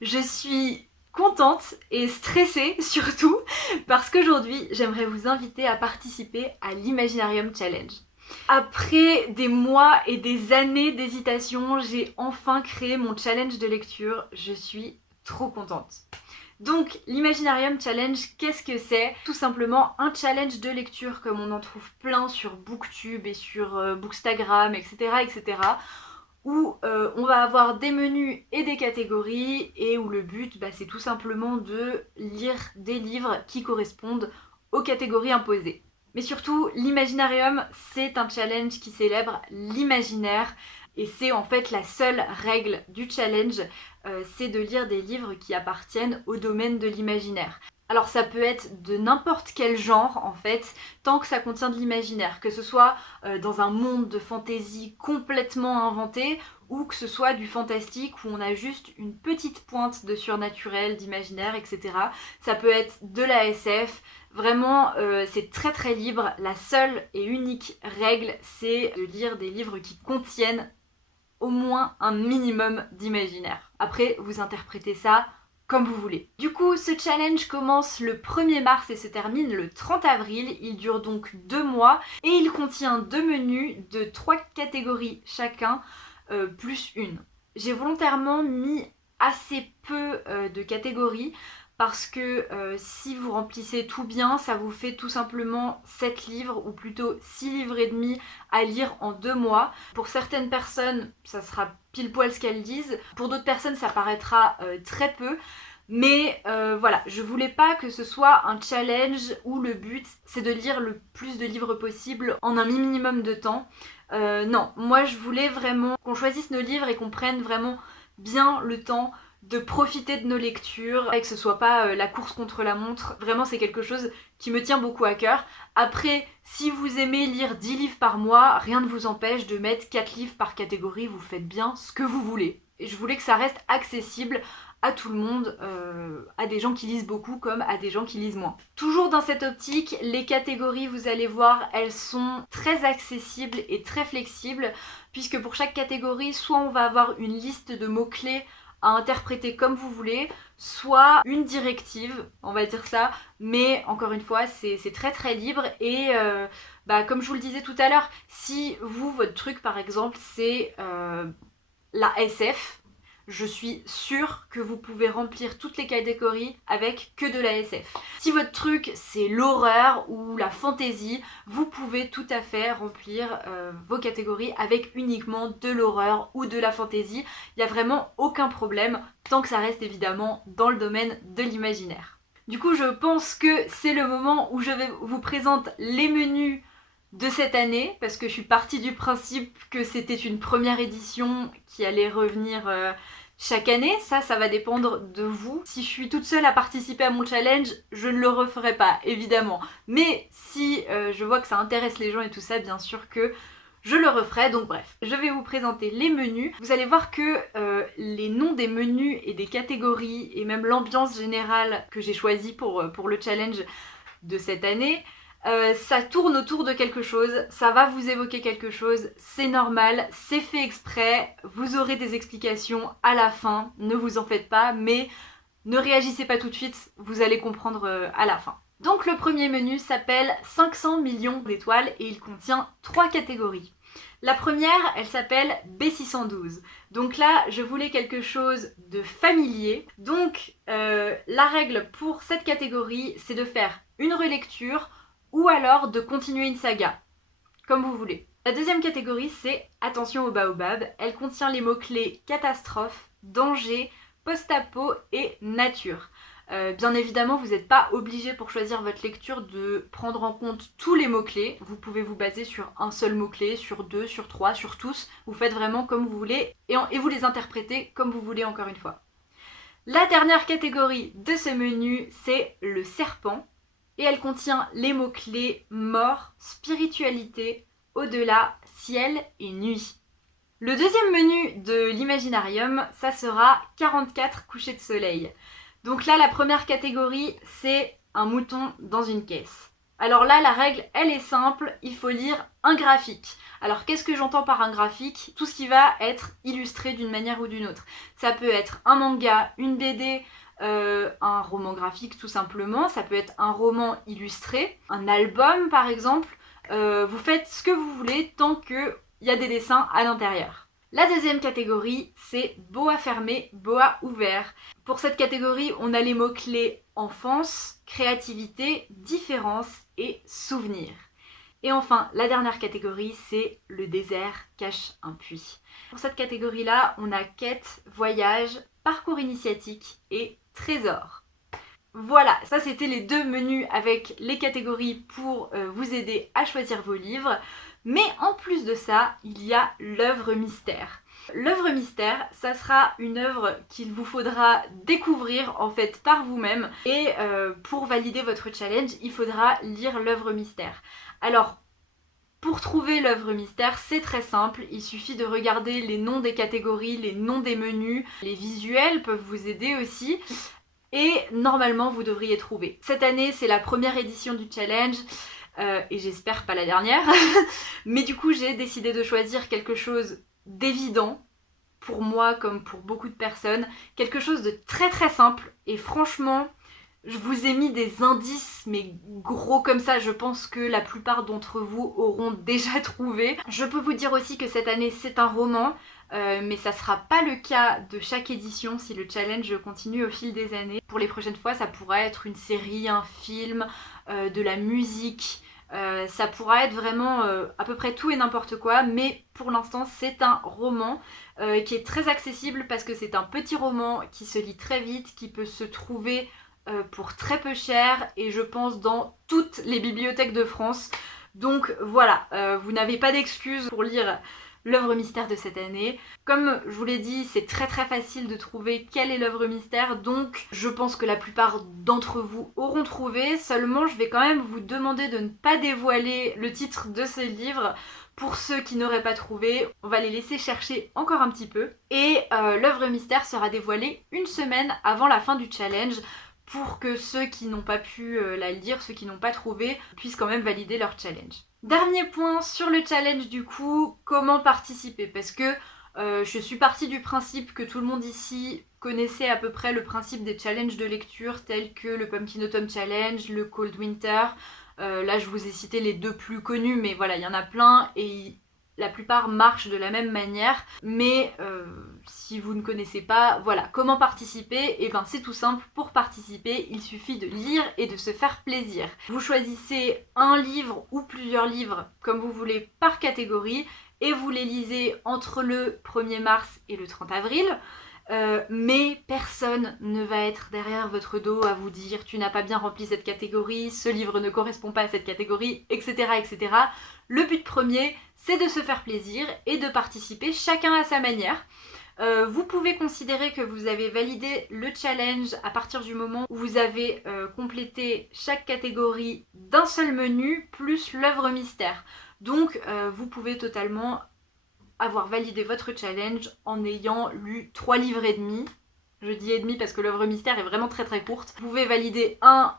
Je suis contente et stressée surtout parce qu'aujourd'hui j'aimerais vous inviter à participer à l'Imaginarium Challenge. Après des mois et des années d'hésitation, j'ai enfin créé mon challenge de lecture. Je suis trop contente. Donc l'Imaginarium Challenge, qu'est-ce que c'est? Tout simplement un challenge de lecture comme on en trouve plein sur Booktube et sur Bookstagram, etc. etc. où on va avoir des menus et des catégories et où le but c'est tout simplement de lire des livres qui correspondent aux catégories imposées. Mais surtout, l'Imaginarium, c'est un challenge qui célèbre l'imaginaire et c'est en fait la seule règle du challenge, c'est de lire des livres qui appartiennent au domaine de l'imaginaire. Alors ça peut être de n'importe quel genre en fait, tant que ça contient de l'imaginaire, que ce soit dans un monde de fantaisie complètement inventé ou que ce soit du fantastique où on a juste une petite pointe de surnaturel, d'imaginaire, etc. Ça peut être de la SF, vraiment c'est très très libre. La seule et unique règle, c'est de lire des livres qui contiennent au moins un minimum d'imaginaire. Après, vous interprétez ça comme vous voulez. Du coup, ce challenge commence le 1er mars et se termine le 30 avril. Il dure donc 2 mois et il contient 2 menus de 3 catégories chacun, plus une. J'ai volontairement mis assez peu de catégories parce que si vous remplissez tout bien, ça vous fait tout simplement 7 livres ou plutôt 6 livres et demi à lire en 2 mois. Pour certaines personnes, ça sera pile poil ce qu'elles disent. Pour d'autres personnes, ça paraîtra très peu. Mais voilà, je voulais pas que ce soit un challenge où le but c'est de lire le plus de livres possible en un minimum de temps. Non, moi je voulais vraiment qu'on choisisse nos livres et qu'on prenne vraiment bien le temps de profiter de nos lectures et que ce soit pas la course contre la montre. Vraiment c'est quelque chose qui me tient beaucoup à cœur. Après, si vous aimez lire 10 livres par mois, rien ne vous empêche de mettre 4 livres par catégorie, vous faites bien ce que vous voulez. Et je voulais que ça reste accessible à tout le monde, à des gens qui lisent beaucoup comme à des gens qui lisent moins. Toujours dans cette optique, les catégories, vous allez voir, elles sont très accessibles et très flexibles, puisque pour chaque catégorie, soit on va avoir une liste de mots-clés à interpréter comme vous voulez, soit une directive, on va dire ça, mais encore une fois, c'est très très libre et comme je vous le disais tout à l'heure, si vous, votre truc par exemple, c'est la SF, je suis sûre que vous pouvez remplir toutes les catégories avec que de la SF. Si votre truc c'est l'horreur ou la fantasy, vous pouvez tout à fait remplir vos catégories avec uniquement de l'horreur ou de la fantasy. Il n'y a vraiment aucun problème tant que ça reste évidemment dans le domaine de l'imaginaire. Du coup, je pense que c'est le moment où je vais vous présenter les menus de cette année, parce que je suis partie du principe que c'était une première édition qui allait revenir chaque année. Ça va dépendre de vous. Si je suis toute seule à participer à mon challenge, je ne le referai pas, évidemment. Mais si je vois que ça intéresse les gens et tout ça, bien sûr que je le referai. Donc bref, je vais vous présenter les menus. Vous allez voir que les noms des menus et des catégories, et même l'ambiance générale que j'ai choisie pour le challenge de cette année, ça tourne autour de quelque chose, ça va vous évoquer quelque chose, c'est normal, c'est fait exprès, vous aurez des explications à la fin, ne vous en faites pas, mais ne réagissez pas tout de suite, vous allez comprendre à la fin. Donc le premier menu s'appelle 500 millions d'étoiles et il contient 3 catégories. La première, elle s'appelle B612. Donc là, je voulais quelque chose de familier. Donc la règle pour cette catégorie, c'est de faire une relecture ou alors de continuer une saga, comme vous voulez. La deuxième catégorie, c'est attention au baobab. Elle contient les mots-clés catastrophe, danger, post-apo et nature. Bien évidemment, vous n'êtes pas obligé pour choisir votre lecture de prendre en compte tous les mots-clés. Vous pouvez vous baser sur un seul mot-clé, sur 2, sur 3, sur tous. Vous faites vraiment comme vous voulez et vous les interprétez comme vous voulez encore une fois. La dernière catégorie de ce menu, c'est le serpent. Et elle contient les mots-clés mort, spiritualité, au-delà, ciel et nuit. Le deuxième menu de l'Imaginarium, ça sera 44 couchers de soleil. Donc là, la première catégorie, c'est un mouton dans une caisse. Alors là, la règle, elle est simple, il faut lire un graphique. Alors qu'est-ce que j'entends par un graphique? Tout ce qui va être illustré d'une manière ou d'une autre. Ça peut être un manga, une BD, un roman graphique tout simplement, ça peut être un roman illustré, un album par exemple. Vous faites ce que vous voulez tant qu'il y a des dessins à l'intérieur. La deuxième catégorie, c'est boa fermé, boa ouvert. Pour cette catégorie, on a les mots-clés enfance, créativité, différence et souvenir. Et enfin, la dernière catégorie, c'est le désert cache un puits. Pour cette catégorie-là, on a quête, voyage, parcours initiatique et trésor. Voilà, ça c'était les deux menus avec les catégories pour vous aider à choisir vos livres. Mais en plus de ça, il y a l'œuvre mystère. L'œuvre mystère, ça sera une œuvre qu'il vous faudra découvrir en fait par vous-même. Et pour valider votre challenge, il faudra lire l'œuvre mystère. Alors, pour trouver l'œuvre mystère, c'est très simple, il suffit de regarder les noms des catégories, les noms des menus, les visuels peuvent vous aider aussi. Et normalement, vous devriez trouver. Cette année, c'est la première édition du challenge. Et j'espère pas la dernière. Mais du coup, j'ai décidé de choisir quelque chose d'évident, pour moi comme pour beaucoup de personnes. Quelque chose de très très simple. Et franchement, je vous ai mis des indices, mais gros comme ça, je pense que la plupart d'entre vous auront déjà trouvé. Je peux vous dire aussi que cette année, c'est un roman. Mais ça sera pas le cas de chaque édition si le challenge continue au fil des années. Pour les prochaines fois, ça pourra être une série, un film, de la musique, ça pourra être vraiment à peu près tout et n'importe quoi, mais pour l'instant c'est un roman qui est très accessible parce que c'est un petit roman qui se lit très vite, qui peut se trouver pour très peu cher et je pense dans toutes les bibliothèques de France. Donc voilà, vous n'avez pas d'excuses pour lire l'œuvre mystère de cette année. Comme je vous l'ai dit, c'est très très facile de trouver quelle est l'œuvre mystère, donc je pense que la plupart d'entre vous auront trouvé. Seulement, je vais quand même vous demander de ne pas dévoiler le titre de ce livre. Pour ceux qui n'auraient pas trouvé, on va les laisser chercher encore un petit peu. Et l'œuvre mystère sera dévoilée une semaine avant la fin du challenge, pour que ceux qui n'ont pas pu la lire, ceux qui n'ont pas trouvé, puissent quand même valider leur challenge. Dernier point sur le challenge du coup, comment participer? Parce que je suis partie du principe que tout le monde ici connaissait à peu près le principe des challenges de lecture tels que le Pumpkin Autumn Challenge, le Cold Winter. Là je vous ai cité les deux plus connus, mais voilà, il y en a plein et la plupart marchent de la même manière, mais si vous ne connaissez pas, voilà, comment participer? Et ben c'est tout simple, pour participer, il suffit de lire et de se faire plaisir. Vous choisissez un livre ou plusieurs livres, comme vous voulez, par catégorie, et vous les lisez entre le 1er mars et le 30 avril. Mais personne ne va être derrière votre dos à vous dire tu n'as pas bien rempli cette catégorie, ce livre ne correspond pas à cette catégorie, etc. etc. Le but premier, c'est de se faire plaisir et de participer chacun à sa manière. Vous pouvez considérer que vous avez validé le challenge à partir du moment où vous avez complété chaque catégorie d'un seul menu plus l'œuvre mystère. Donc vous pouvez totalement avoir validé votre challenge en ayant lu 3 livres et demi. Je dis et demi parce que l'œuvre mystère est vraiment très très courte. Vous pouvez valider un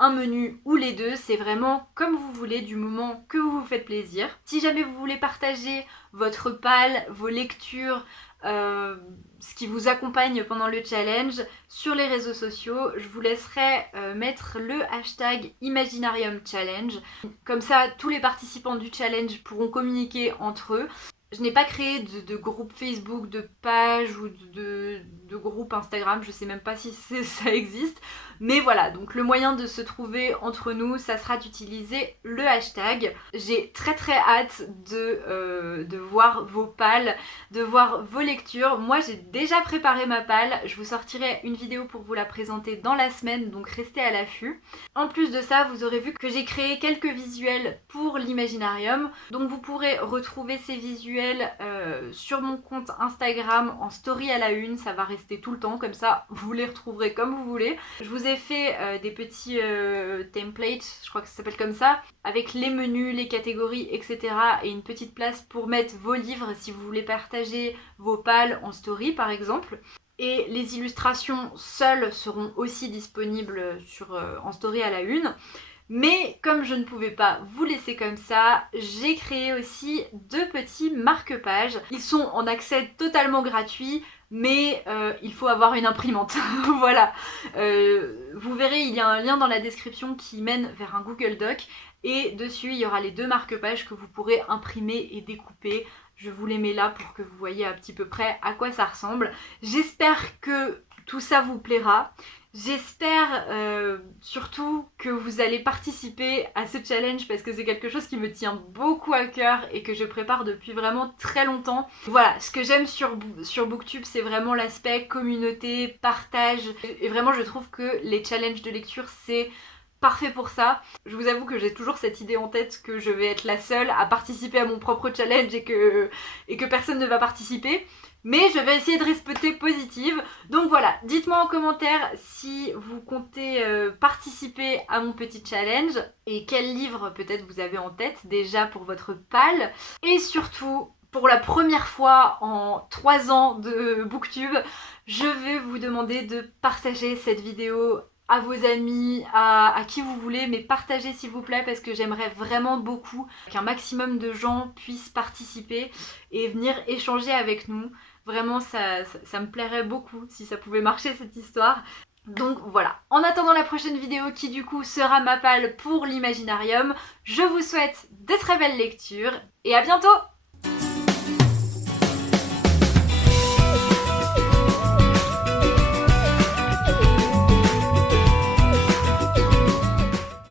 menu ou les deux, c'est vraiment comme vous voulez du moment que vous vous faites plaisir. Si jamais vous voulez partager votre pal, vos lectures, ce qui vous accompagne pendant le challenge sur les réseaux sociaux, je vous laisserai mettre le hashtag Imaginarium Challenge. Comme ça, tous les participants du challenge pourront communiquer entre eux. Je n'ai pas créé de groupe Facebook, de page ou de groupe Instagram, je sais même pas si ça existe. Mais voilà, donc le moyen de se trouver entre nous, ça sera d'utiliser le hashtag. J'ai très très hâte de voir vos pals, de voir vos lectures. Moi j'ai déjà préparé ma pal, je vous sortirai une vidéo pour vous la présenter dans la semaine, donc restez à l'affût. En plus de ça, vous aurez vu que j'ai créé quelques visuels pour l'Imaginarium, donc vous pourrez retrouver ces visuels sur mon compte Instagram en story à la une, ça va rester tout le temps, comme ça vous les retrouverez comme vous voulez. Je vous ai fait des petits templates, je crois que ça s'appelle comme ça, avec les menus, les catégories, etc. et une petite place pour mettre vos livres si vous voulez partager vos pals en story par exemple. Et les illustrations seules seront aussi disponibles en story à la une. Mais comme je ne pouvais pas vous laisser comme ça, j'ai créé aussi 2 petits marque-pages. Ils sont en accès totalement gratuit, mais il faut avoir une imprimante. Voilà. Vous verrez, il y a un lien dans la description qui mène vers un Google Doc. Et dessus, il y aura les 2 marque-pages que vous pourrez imprimer et découper. Je vous les mets là pour que vous voyez à petit peu près à quoi ça ressemble. J'espère que tout ça vous plaira. J'espère surtout que vous allez participer à ce challenge parce que c'est quelque chose qui me tient beaucoup à cœur et que je prépare depuis vraiment très longtemps. Voilà, ce que j'aime sur Booktube, c'est vraiment l'aspect communauté, partage. Et vraiment, je trouve que les challenges de lecture, c'est parfait pour ça. Je vous avoue que j'ai toujours cette idée en tête que je vais être la seule à participer à mon propre challenge et que personne ne va participer. Mais je vais essayer de rester positive. Donc voilà, dites-moi en commentaire si vous comptez participer à mon petit challenge et quel livre peut-être vous avez en tête déjà pour votre PAL. Et surtout, pour la première fois en 3 ans de Booktube, je vais vous demander de partager cette vidéo à vos amis, à qui vous voulez, mais partagez s'il vous plaît parce que j'aimerais vraiment beaucoup qu'un maximum de gens puissent participer et venir échanger avec nous. Vraiment, ça me plairait beaucoup si ça pouvait marcher cette histoire. Donc voilà, en attendant la prochaine vidéo qui du coup sera ma palle pour l'Imaginarium, je vous souhaite de très belles lectures et à bientôt!